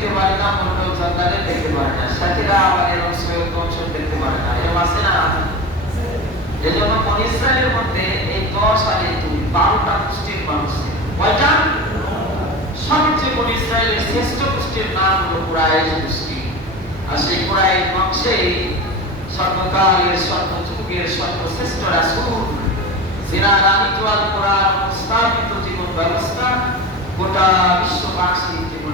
দেখতে পারি না মন্ডল সন্তানে দেখতে পারি না। সাথীরা আবার এরকম সৈয়দ বংশ দেখতে পারে না। এরকম আছে না? এই জন্য ইসরায়েলের মধ্যে এই দশ আর এই দুই, বারোটা গোষ্ঠীর মানুষ। কয়টা? সবচেয়ে বনি ইসরায়েলের শ্রেষ্ঠ গোষ্ঠীর নাম হলো কুরাইশ গোষ্ঠী। আর সেই কুরাইশ বংশেই সর্বকালের সর্বযুগের সর্বশ্রেষ্ঠ রাসূল। যিনার রানীতুয়াল কোরআন স্থাপিত জীবন ব্যবস্থা গোটা বিশ্ববাসীর জীবনে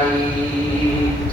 البيت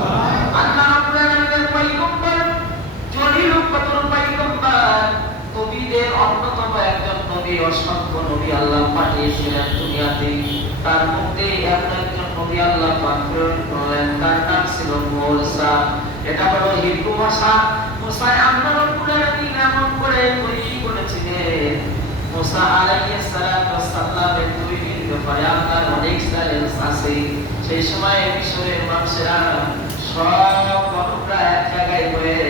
একজন অসংখ্য নবী আল্লাহ পাঠিয়েছিলেন দুনিয়াতে। তার মধ্যে একজন নবী আল্লাহ প্রেরণ করলেন, তার নাম ছিল এটা হলো হিব্রু ভাষা। করে তৈরি আলাইহিস তৈরির ব্যাপারে আল্লাহর অনেক আছে। সেই সময় মিশরের মানুষেরা সব মানুষরা এক জায়গায় হয়ে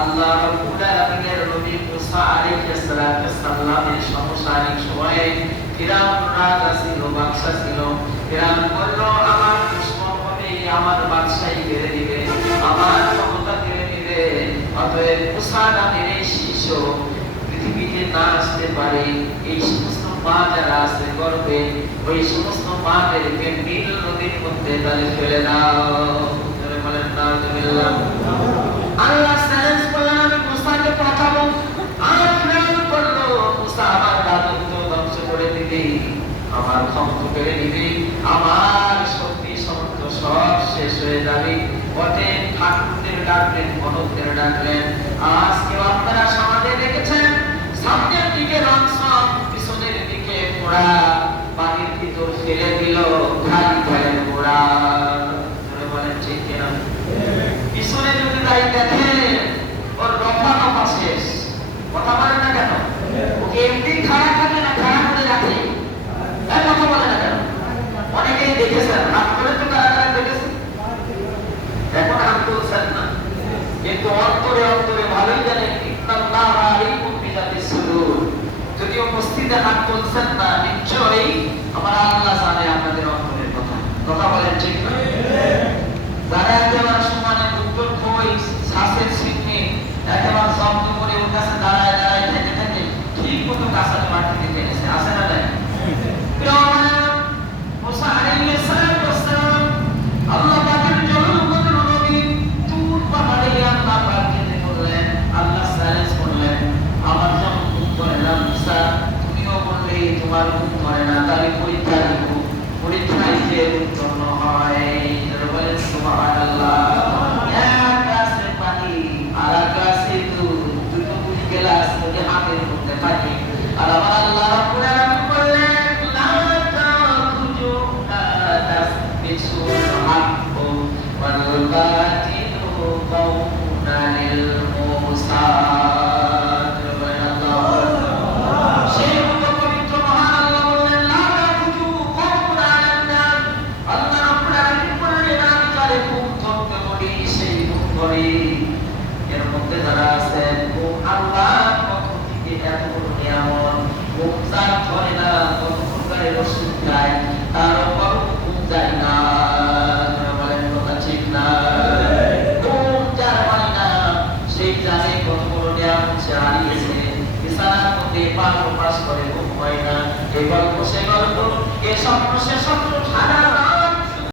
আল্লাহ রাব্বুল আলামিনের মুসা আলাইহিস সালামের সমসাময়িক সময়ে ফিরাউন রাজা ছিল বাদশা ছিল। ফিরাউন বলল, আমার দুশমন হবে আমার বাদশাহী কেড়ে দিবে আমার ক্ষমতা কেড়ে নিবে। অতএব মুসা নামের এই শিশু পৃথিবীতে না আসতে পারে। এই সমস্ত মা যারা আছে, গর্বে, ওই সমস্ত মাদেরকে নীল নদীর মধ্যে তাহলে ফেলে দাও। বলেন, নাউজুবিল্লাহ। আল্লাহ আমার ক্ষমতা করে নিবি আমার শক্তি সমর্থ সব শেষ হয়ে যাবে। পথে ঠাকুরদের ডাকলেন মনকদের ডাকলেন। আজ কেউ আপনারা সমাজে দেখেছেন? সামনের দিকে রংসন পিছনের দিকে ঘোড়া পানির ভিতর ফেলে দিল খালি ঘরের ঘোড়া ধরে বলেন ঠিক কিনা পিছনে যদি তাই দেখেন ওর রফা রফা শেষ কথা বলে না কেন ওকে এমনি খারাপ থাকে না খারাপ করে রাখে এই কথা বলে না কেন অনেকেই দেখেছেন আপনারা তো কারা কারা দেখেছেন এখন হাত তুলছেন না কিন্তু অন্তরে অন্তরে ভালোই জানেন ইন্নাল্লাহ আলিমুম বিজাতিস সুদূর যদিও মসজিদে হাত তুলছেন না নিশ্চয়ই আমার আল্লাহ জানে আপনাদের অন্তরের কথা। কথা বলেন ঠিক না? তোমার করে না তাহলে পরীক্ষা দিব পরীক্ষায় যে উত্তীর্ণ হয়। বলেন সুবহানাল্লাহ। দিয়েছে বিছানার মধ্যে হয় না এই গল্প সে এসব প্রসেসন সাধারণ